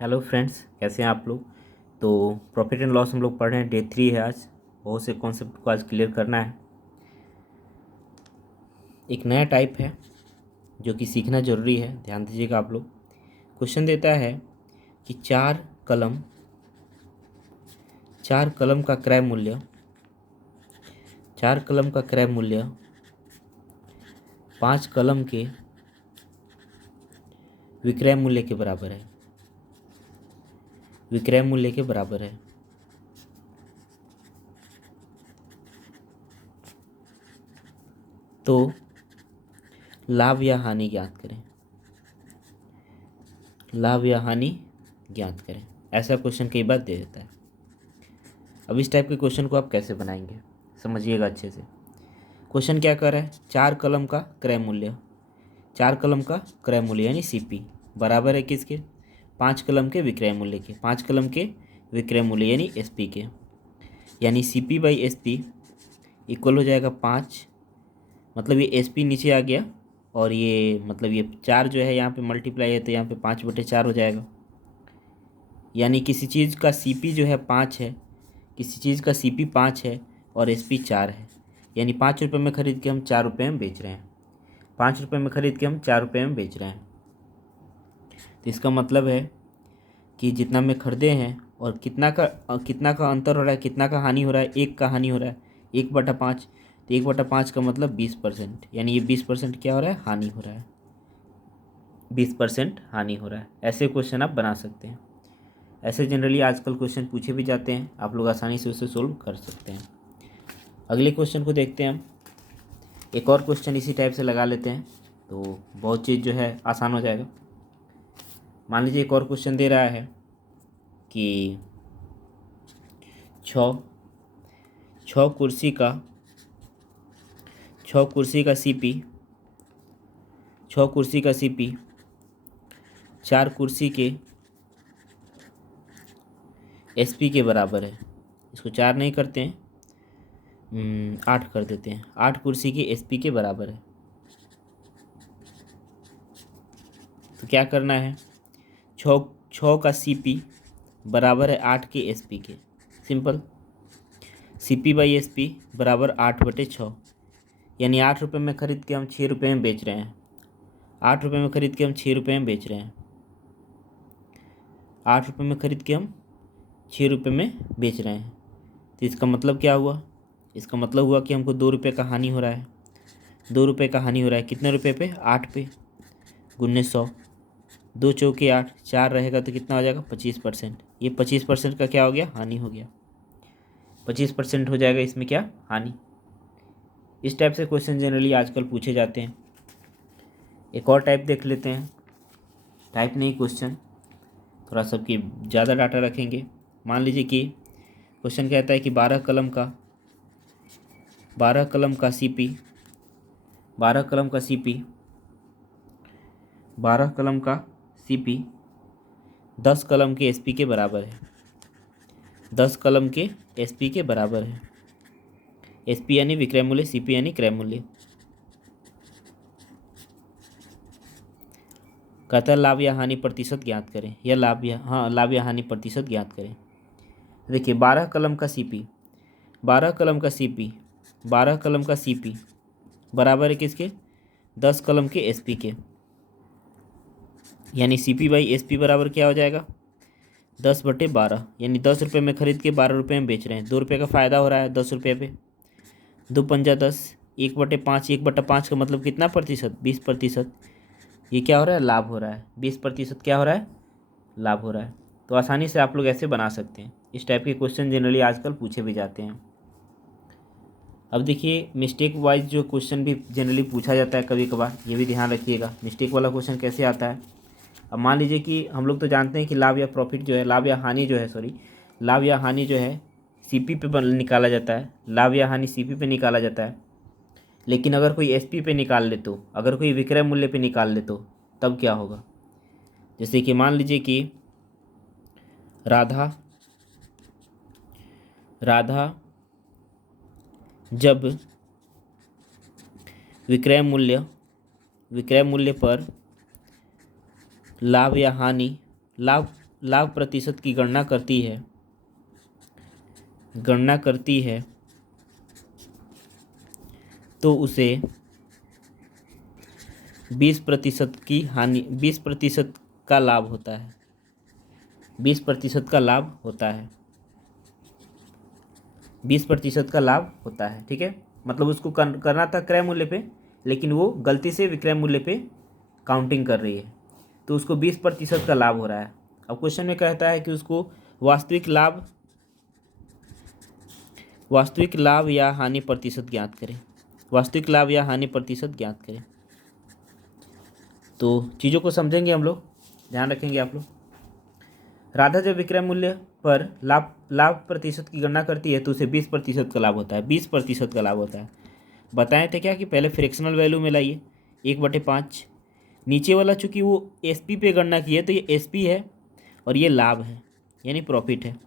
Hello friends, कैसे हैं आप लोग। तो प्रॉफिट एंड लॉस हम लोग पढ़ रहे हैं, डे 3 है आज। बहुत से कॉन्सेप्ट को आज क्लियर करना है। एक नया टाइप है जो कि सीखना ज़रूरी है, ध्यान दीजिएगा आप लोग। क्वेश्चन देता है कि चार कलम का क्रय मूल्य 5 कलम के विक्रय मूल्य के बराबर है। तो लाभ या हानि ज्ञात करें। ऐसा क्वेश्चन कई बार दे देता है। अब इस टाइप के क्वेश्चन को आप कैसे बनाएंगे, समझिएगा अच्छे से। क्वेश्चन क्या कर रहा है, चार कलम का क्रय मूल्य यानी सीपी बराबर है किसके, 5 कलम के विक्रय मूल्य के। 5 कलम के विक्रय मूल्य यानी एसपी के, यानी सीपी बाई एसपी इक्वल हो जाएगा 5। मतलब ये एसपी नीचे आ गया और ये मतलब ये 4 जो है यहाँ पे मल्टीप्लाई है, तो यहाँ पे 5/4 हो जाएगा। यानी किसी चीज़ का सीपी जो है 5 है, किसी चीज़ का सीपी 5 है और एसपी 4 है। यानी 5 रुपये में ख़रीद के हम 4 रुपये में बेच रहे हैं। 5 रुपये में ख़रीद के हम 4 रुपये में बेच रहे हैं। तो इसका मतलब है कि जितना में खरीदे हैं और कितना का अंतर हो रहा है, कितना का हानि हो रहा है, 1 का हानि हो रहा है, 1/5। तो 1/5 का मतलब 20%, यानी ये 20% क्या हो रहा है, हानि हो रहा है। 20% हानि हो रहा है। ऐसे क्वेश्चन आप बना सकते हैं। ऐसे जनरली आजकल क्वेश्चन पूछे भी जाते हैं, आप लोग आसानी से उसे सोल्व कर सकते हैं। अगले क्वेश्चन को देखते हैं हम। एक और क्वेश्चन इसी टाइप से लगा लेते हैं, तो बहुत चीज़ जो है आसान हो जाएगा। मान लीजिए एक और क्वेश्चन दे रहा है कि छः कुर्सी का सीपी 4 कुर्सी के एसपी के बराबर है। इसको 4 नहीं करते हैं, 8 कर देते हैं। 8 कुर्सी के एसपी के बराबर है। तो क्या करना है, 6 का सीपी बराबर है 8 के एसपी के। सिंपल, सीपी बाई एसपी बराबर 8/6, यानी 8 रुपये में ख़रीद के हम 6 रुपये में बेच रहे हैं। 8 रुपये में ख़रीद के हम 6 रुपये में बेच रहे हैं। 8 रुपये में ख़रीद के हम 6 रुपये में बेच रहे हैं। तो इसका मतलब क्या हुआ, इसका मतलब हुआ कि हमको 2 रुपये का हानि हो रहा है। 2 रुपये का हानि हो रहा है कितने रुपये पे, 8 पे, गुने 100। 2 चौके 8, 4 रहेगा तो कितना हो जाएगा, 25%। ये 25% का क्या हो गया, हानि हो गया। 25% हो जाएगा इसमें क्या, हानि। इस टाइप से क्वेश्चन जनरली आजकल पूछे जाते हैं। एक और टाइप देख लेते हैं। टाइप नहीं, क्वेश्चन थोड़ा सबकी ज़्यादा डाटा रखेंगे। मान लीजिए कि क्वेश्चन कहता है कि 12 कलम का सीपी 10 कलम के एसपी के बराबर है। 10 कलम के एसपी के बराबर है। एसपी यानी विक्रय मूल्य, सीपी यानी क्रय मूल्य। कहता है लाभ या हानि प्रतिशत ज्ञात करें, या लाभ या हानि प्रतिशत ज्ञात करें। देखिए 12 कलम का सीपी बराबर है किसके, 10 कलम के एसपी के। यानी सीपी बाई एसपी बराबर क्या हो जाएगा, 10/12। यानी 10 रुपये में ख़रीद के 12 रुपये में बेच रहे हैं। 2 रुपये का फ़ायदा हो रहा है 10 रुपये पे। 2×5 = 10, 1/5 का मतलब कितना प्रतिशत, 20%। ये क्या हो रहा है, लाभ हो रहा है। 20% क्या हो रहा है, लाभ हो रहा है। तो आसानी से आप लोग ऐसे बना सकते हैं। इस टाइप के क्वेश्चन जनरली आजकल पूछे भी जाते हैं। अब देखिए मिस्टेक वाइज जो क्वेश्चन भी जनरली पूछा जाता है कभी कभार, ये भी ध्यान रखिएगा मिस्टेक वाला क्वेश्चन कैसे आता है। अब मान लीजिए कि हम लोग तो जानते हैं कि लाभ या हानि जो है सीपी पे निकाला जाता है। लाभ या हानि सीपी पे निकाला जाता है। लेकिन अगर कोई एसपी पे निकाल ले, तो अगर कोई विक्रय मूल्य पे निकाल ले तो तब क्या होगा। जैसे कि मान लीजिए कि राधा जब विक्रय मूल्य पर लाभ लाभ प्रतिशत की गणना करती है तो उसे 20% का लाभ होता है। 20% का लाभ होता है। 20% का लाभ होता है। ठीक है, मतलब उसको करना था क्रय मूल्य पे, लेकिन वो गलती से विक्रय मूल्य पे काउंटिंग कर रही है, तो उसको 20% का लाभ हो रहा है। अब क्वेश्चन में कहता है कि उसको वास्तविक लाभ या हानि प्रतिशत ज्ञात करें। वास्तविक लाभ या हानि प्रतिशत ज्ञात करें। तो चीज़ों को समझेंगे हम लोग, ध्यान रखेंगे आप लोग। राधा जब विक्रय मूल्य पर लाभ प्रतिशत की गणना करती है तो उसे 20% का लाभ होता है। 20% का लाभ होता है। बताए थे क्या कि पहले फ्रैक्शनल वैल्यू में लाइए 1/5। नीचे वाला चूंकि वो एसपी पे गणना की है तो ये एसपी है और ये लाभ है, यानी प्रॉफिट है।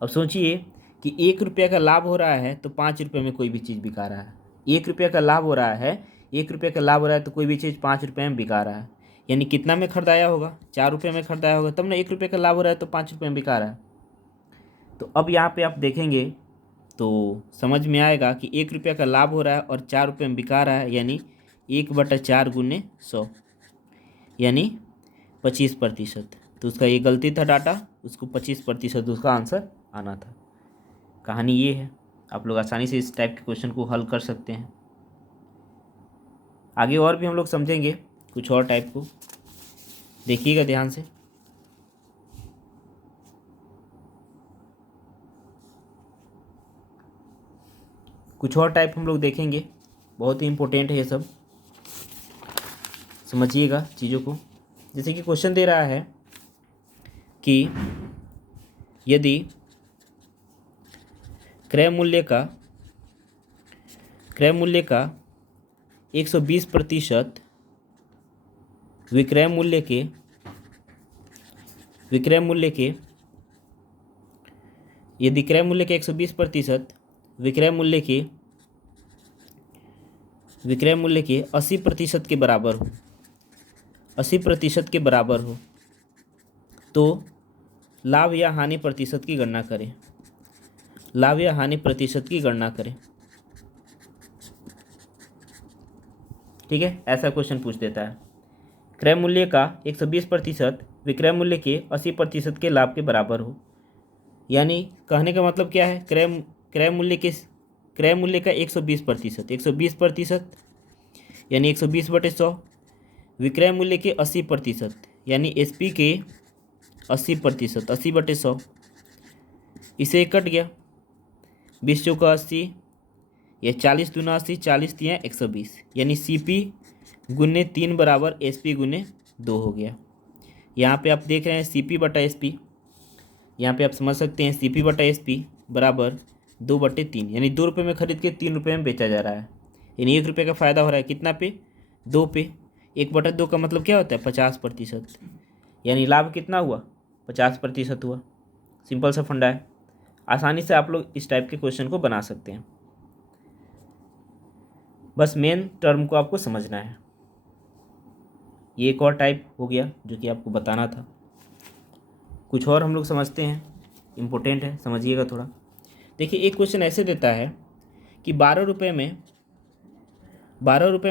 अब सोचिए कि 1 रुपये का लाभ हो रहा है तो 5 रुपये में कोई भी चीज़ बिका रहा है। 1 रुपये का लाभ हो रहा है, 1 रुपये का लाभ हो रहा है तो कोई भी चीज़ 5 रुपये में बिका रहा है, यानी कितना में खरीदाया होगा? 4 रुपये में खरीदाया होगा, तब ना 1 रुपये का लाभ हो रहा है तो 5 रुपये में बिका रहा है। तो अब यहाँ पे आप देखेंगे तो समझ में आएगा कि 1 रुपये का लाभ हो रहा है और 4 रुपये में बिका रहा है, यानी 1/4 × 100 यानी 25%। तो उसका ये गलती था डाटा, उसको 25% उसका आंसर आना था। कहानी ये है। आप लोग आसानी से इस टाइप के क्वेश्चन को हल कर सकते हैं। आगे और भी हम लोग समझेंगे कुछ और टाइप को, देखिएगा ध्यान से। कुछ और टाइप हम लोग देखेंगे, बहुत ही इम्पोर्टेंट है ये सब, समझिएगा चीज़ों को। जैसे कि क्वेश्चन दे रहा है कि यदि क्रय मूल्य का 120% विक्रय मूल्य के यदि क्रय मूल्य के 120% विक्रय मूल्य के 80% के बराबर हो, 80% के बराबर हो, तो लाभ या हानि प्रतिशत की गणना करें। लाभ या हानि प्रतिशत की गणना करें। ठीक है, ऐसा क्वेश्चन पूछ देता है। क्रय मूल्य का 120% विक्रय मूल्य के 80% के लाभ के बराबर हो, यानी कहने का मतलब क्या है? क्रय मूल्य का 120% यानी 120/100, विक्रय मूल्य के 80% यानी एसपी के 80%, 80/100। इसे कट गया, 20 चौका 80 या 40 दूना 80, 40 तिया 120, यानी सीपी गुने 3 बराबर एसपी गुने 2 हो गया। यहाँ पे आप देख रहे हैं CP/SP, यहाँ पे आप समझ सकते हैं CP/SP बराबर 2/3, यानी 2 रुपये में खरीद के 3 रुपये में बेचा जा रहा है, यानी 1 रुपये का फ़ायदा हो रहा है कितना पे? 2 पे। 1/2 का मतलब क्या होता है? 50%, यानी लाभ कितना हुआ? 50% हुआ। सिंपल सा फंडा है, आसानी से आप लोग इस टाइप के क्वेश्चन को बना सकते हैं। बस मेन टर्म को आपको समझना है। ये एक और टाइप हो गया जो कि आपको बताना था। कुछ और हम लोग समझते हैं, इम्पोर्टेंट है, समझिएगा थोड़ा। देखिए, एक क्वेश्चन ऐसे देता है कि 12 रुपये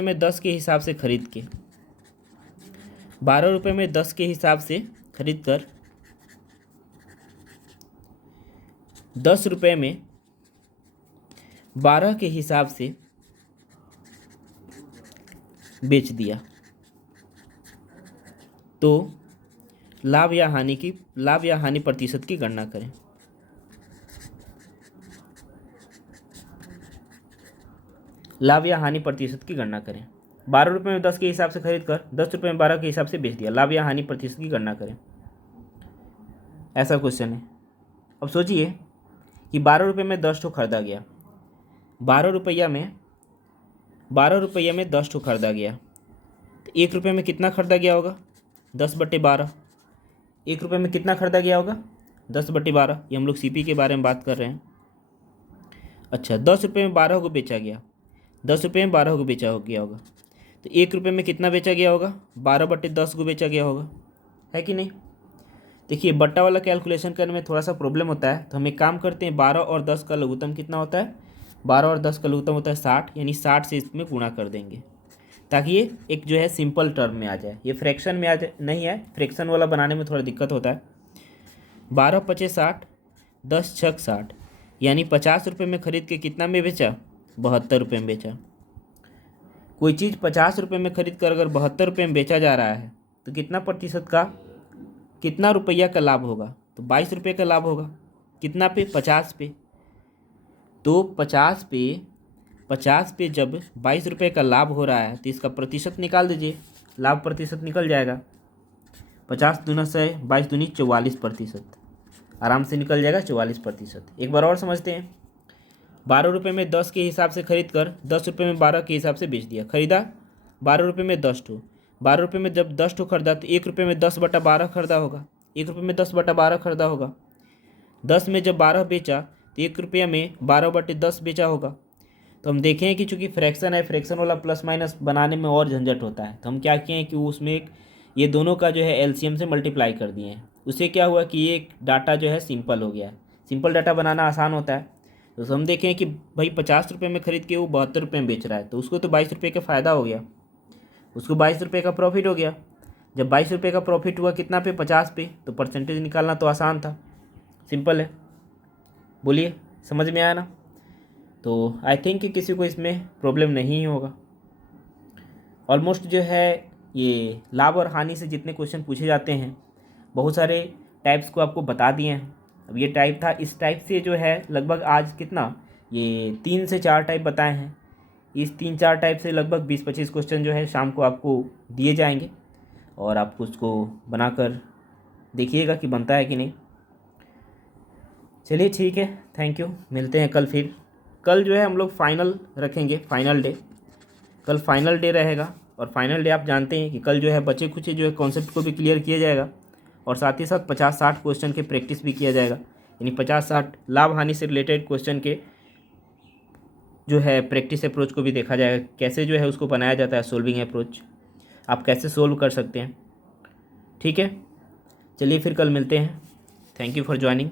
में 10 के हिसाब से खरीद के 12 रुपये में 10 के हिसाब से खरीद कर 10 रुपये में 12 के हिसाब से बेच दिया, तो लाभ या हानि प्रतिशत की गणना करें। लाभ या हानि प्रतिशत की गणना करें। 12 रुपये में 10 के हिसाब से खरीद कर 10 रुपये में 12 के हिसाब से बेच दिया, लाभ या हानि प्रतिशत की गणना करें। ऐसा क्वेश्चन है। अब सोचिए कि 12 रुपये में 10 ठो खरीदा गया, 12 रुपया में 10 ठो खरीदा गया, तो 1 रुपये में कितना खरीदा गया होगा? 10/12। 1 रुपये में कितना खरीदा गया होगा? 10/12। ये हम लोग सीपी के बारे में बात कर रहे हैं। अच्छा, 10 रुपये में 12 को बेचा गया, 10 रुपये में 12 को बेचा हो गया होगा, तो 1 रुपये में कितना बेचा गया होगा? 12/10 को बेचा गया होगा, है कि नहीं? देखिए बट्टा वाला कैलकुलेशन करने में थोड़ा सा प्रॉब्लम होता है, तो हम एक काम करते हैं, 12 और 10 का लघुत्तम कितना होता है, 12 और 10 का लघुत्तम होता है 60, यानी 60 से इसमें गुणा कर देंगे ताकि ये एक जो है सिंपल टर्म में आ जाए। ये फ्रैक्शन में आ जाए, नहीं है, फ्रैक्शन वाला बनाने में थोड़ा दिक्कत होता है। 12 पचे 60, 10 छक 60, यानी 50 रुपये में खरीद के कितना में बेचा, 72 रुपये में बेचा। कोई चीज़ 50 रुपये में खरीद कर अगर 72 रुपये में बेचा जा रहा है तो कितना प्रतिशत का, कितना रुपया का लाभ होगा, तो 22 रुपये का लाभ होगा। कितना पे, 50 पे। तो 50 पे जब 22 रुपये का लाभ हो रहा है तो इसका प्रतिशत निकाल दीजिए, लाभ प्रतिशत निकल जाएगा। 50 दूना 100, 22 दूनी 44%, आराम से निकल जाएगा 44%। एक बार और समझते हैं, 12 रुपये में 10 के हिसाब से खरीद कर 10 रुपये में 12 के हिसाब से बेच दिया। खरीदा 12 रुपये में 10 ठो, 12 रुपये में जब 10 ठो खरीदा तो 1 रुपये में 10/12 खरीदा होगा, 1 रुपये में 10/12 खरीदा होगा। 10 में जब 12 बेचा तो 1 रुपये में 12/10 बेचा होगा। तो हम देखें कि चूँकि फ्रैक्शन है, फ्रैक्शन वाला प्लस माइनस बनाने में और झंझट होता है, तो हम क्या किए हैं कि उसमें एक ये दोनों का जो है एलसीएम से मल्टीप्लाई कर दिए हैं। उससे क्या हुआ कि ये डाटा जो है सिंपल हो गया है। सिंपल डाटा बनाना आसान होता है। तो हम देखें कि भाई 50 रुपये में खरीद के वो 72 रुपये में बेच रहा है, तो उसको तो 22 रुपये का फ़ायदा हो गया, उसको 22 रुपये का प्रॉफिट हो गया। जब 22 रुपये का प्रॉफिट हुआ कितना पे, 50 पे, तो परसेंटेज निकालना तो आसान था, सिंपल है। बोलिए समझ में आया ना। तो आई थिंक कि किसी को इसमें प्रॉब्लम नहीं होगा। ऑलमोस्ट जो है ये लाभ और हानि से जितने क्वेश्चन पूछे जाते हैं, बहुत सारे टाइप्स को आपको बता दिए हैं। अब ये टाइप था, इस टाइप से जो है लगभग आज कितना, ये 3 से 4 टाइप बताए हैं। इस 3-4 टाइप से लगभग 20-25 क्वेश्चन जो है शाम को आपको दिए जाएंगे और आप उसको बनाकर देखिएगा कि बनता है कि नहीं। चलिए ठीक है, थैंक यू, मिलते हैं कल फिर। कल जो है हम लोग फाइनल रखेंगे, फाइनल डे, कल फाइनल डे रहेगा। और फाइनल डे आप जानते हैं कि कल जो है बचे कुछ जो है कॉन्सेप्ट को भी क्लियर किया जाएगा और साथ ही साथ 50-60 क्वेश्चन के प्रैक्टिस भी किया जाएगा। यानी 50-60 लाभ हानि से रिलेटेड क्वेश्चन के जो है प्रैक्टिस अप्रोच को भी देखा जाएगा, कैसे जो है उसको बनाया जाता है, सोल्विंग अप्रोच आप कैसे सोल्व कर सकते हैं। ठीक है, चलिए फिर कल मिलते हैं। Thank you for joining.